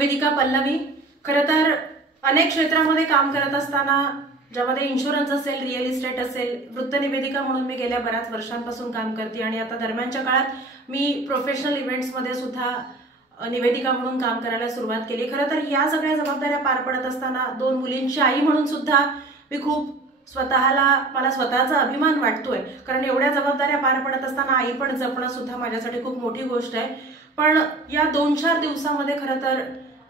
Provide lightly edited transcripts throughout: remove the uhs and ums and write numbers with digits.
निवेदिका पल्लवी। खरं तर अनेक क्षेत्रामध्ये काम करत असताना ज्यामध्ये इन्शुरन्स असेल, रिअल इस्टेट असेल, वृत्त निवेदिका म्हणून मी गेल्या बऱ्याच वर्षांपासून काम करते आणि आता दरम्यानच्या काळात मी प्रोफेशनल इव्हेंट्समध्ये सुद्धा निवेदिका म्हणून काम करायला सुरुवात केली। खरं तर या सगळ्या जबाबदाऱ्या पार पडत असताना 2 मुलींची आई म्हणून सुद्धा मी खूप मला स्वतःचा अभिमान वाटतोय, कारण एवढ्या जबाबदाऱ्या पार पडत असताना आई पण जपणं सुद्धा माझ्यासाठी खूप मोठी गोष्ट आहे। पण या 2-4 दिवसामध्ये खरं तर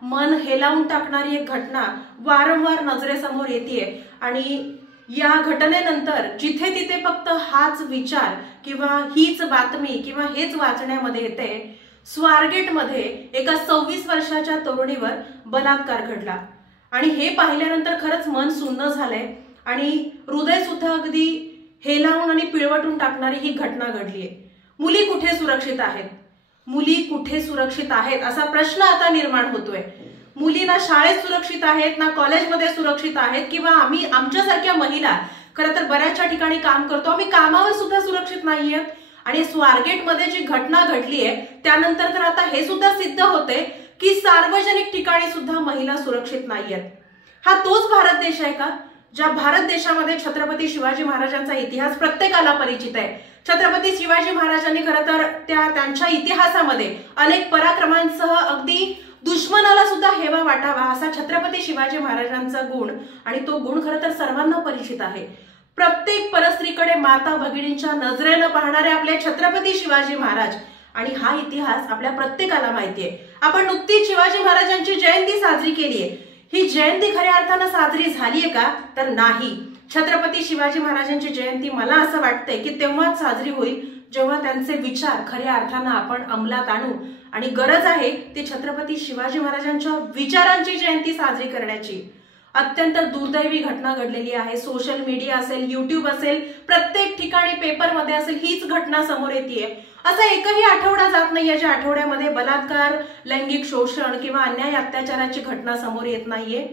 मन हेलावून टाकणारी एक घटना वारंवार नजरेसमोर येते आणि या घटनेनंतर जिथे तिथे फक्त हाच विचार किंवा हीच बातमी किंवा हेच वाचण्यामध्ये येते, स्वारगेटमध्ये एका 26 वर्षाच्या तरुणीवर बलात्कार घडला आणि हे पाहिल्यानंतर खरंच मन सुन्न झालंय आणि हृदय सुद्धा अगदी हेलावून आणि पिळवटून टाकणारी ही घटना घडलीय। मुली कुठे सुरक्षित आहेत? मुली कुठे सुरक्षित आहेत असा प्रश्न आता निर्माण होतोय। मुली ना शाळेत सुरक्षित आहेत, ना कॉलेजमध्ये सुरक्षित आहेत, किंवा आम्ही आमच्यासारख्या महिला खरं तर बऱ्याचशा ठिकाणी काम करतो, आम्ही कामावर सुद्धा सुरक्षित नाहीयेत। आणि स्वारगेटमध्ये जी घटना घडलीय त्यानंतर तर आता हे सुद्धा सिद्ध होते की सार्वजनिक ठिकाणी सुद्धा महिला सुरक्षित नाहीयेत। हा तोच भारत देश आहे का ज्या भारत देशामध्ये छत्रपती शिवाजी महाराजांचा इतिहास प्रत्येकाला परिचित आहे? छत्रपती शिवाजी महाराजांनी खरं तर त्यांच्या इतिहासामध्ये अनेक पराक्रमांसह अगदी दुश्मनाला सुद्धा हेवा वाटावा असा छत्रपती शिवाजी महाराजांचा गुण, आणि तो गुण खरं तर सर्वांना परिचित आहे। प्रत्येक परस्त्रीकडे माता भगिनींच्या नजरेनं पाहणारे आपले छत्रपती शिवाजी महाराज, आणि हा इतिहास आपल्या प्रत्येकाला माहितीये। आपण नुकतीच शिवाजी महाराजांची जयंती साजरी केलीये। ही जयंती खऱ्या अर्थानं साजरी झालीये का? तर नाही। छत्रपती शिवाजी महाराजांची जयंती मला असं वाटतंय की तेव्हाच साजरी होईल जेव्हा त्यांचे विचार खऱ्या अर्थानं आपण अंमलात आणू, आणि गरज आहे ती छत्रपती शिवाजी महाराजांच्या विचारांची जयंती साजरी करण्याची। अत्यंत दुर्दैवी घटना घडलेली आहे। सोशल मीडिया असेल, युट्यूब असेल, प्रत्येक ठिकाणी पेपरमध्ये असेल हीच घटना समोर येते। असा एकही आठवडा जात नाहीये ज्या आठवड्यामध्ये बलात्कार, लैंगिक शोषण किंवा अन्याय अत्याचाराची घटना समोर येत नाहीये।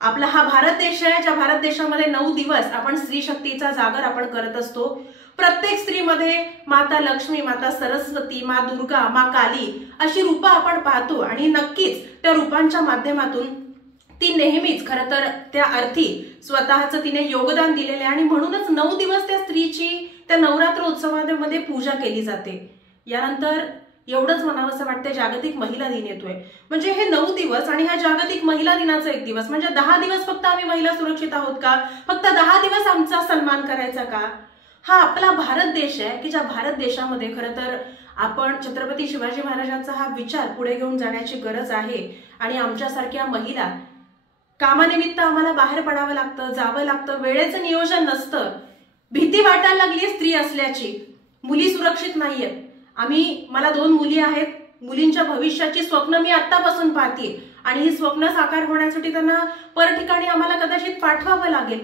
आपला हा भारत देश आहे ज्या भारत देशामध्ये 9 दिवस आपण स्त्री शक्तीचा जागर आपण करत असतो। प्रत्येक स्त्रीमध्ये माता लक्ष्मी, माता सरस्वती, मा दुर्गा, मा काली अशी रूपं आपण पाहतो, आणि नक्कीच त्या रूपांच्या माध्यमातून ती नेहमीच खरं तर त्या अर्थी स्वतःचं तिने योगदान दिलेले, आणि म्हणूनच 9 दिवस त्या स्त्रीची त्या नवरात्र उत्सवामध्ये पूजा केली जाते। यानंतर एवढंच म्हणावंसं वाटतं, जागतिक महिला दिन येतोय, म्हणजे हे 9 दिवस आणि ह्या जागतिक महिला दिनाचा एक दिवस, म्हणजे 10 दिवस फक्त आम्ही महिला सुरक्षित आहोत का? फक्त 10 दिवस आमचा सन्मान करायचा का? हा आपला भारत देश आहे की ज्या भारत देशामध्ये खरं तर आपण छत्रपती शिवाजी महाराजांचा हा विचार पुढे घेऊन जाण्याची गरज आहे। आणि आमच्यासारख्या महिला कामानिमित्त आम्हाला बाहेर पडावं लागतं, जावं लागतं, वेळेचं नियोजन नसतं, भीती वाटायला लागली स्त्री असल्याची, मुली सुरक्षित नाहीयेत। मला 2 मुली आहेत, मुलींच्या भविष्याची स्वप्न मी आत्तापासून पाहते, आणि ही स्वप्न साकार होण्यासाठी त्यांना पर ठिकाणी आम्हाला कदाचित पाठवावं लागेल।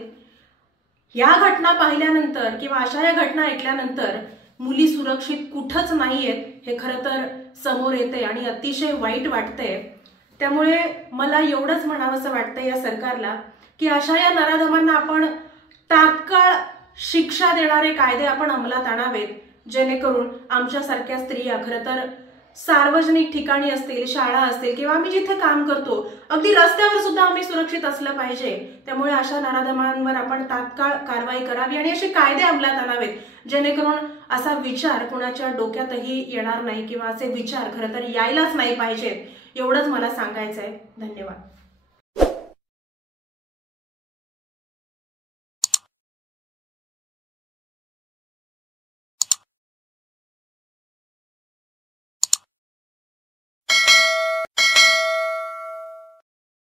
या घटना पाहिल्यानंतर किंवा अशा या घटना ऐकल्यानंतर मुली सुरक्षित कुठंच नाहीयेत हे खरं तर समोर येते आणि अतिशय वाईट वाटतंय। त्यामुळे मला एवढंच म्हणावंसं वाटतं या सरकारला की अशा या नराधमांना आपण तात्काळ शिक्षा देणारे कायदे आपण अंमलात आणावेत, जेणेकरून आमच्यासारख्या स्त्रिया खरं तर सार्वजनिक ठिकाणी असतील, शाळा असतील, किंवा आम्ही जिथे काम करतो अगदी रस्त्यावर सुद्धा आम्ही सुरक्षित असलं पाहिजे। त्यामुळे अशा नराधमांवर आपण तात्काळ कारवाई करावी आणि असे कायदे अंमलात आणावेत, जेणेकरून असा विचार कुणाच्या डोक्यातही येणार नाही किंवा असे विचार खरं तर यायलाच नाही पाहिजेत। एवढंच मला सांगायचंय। धन्यवाद।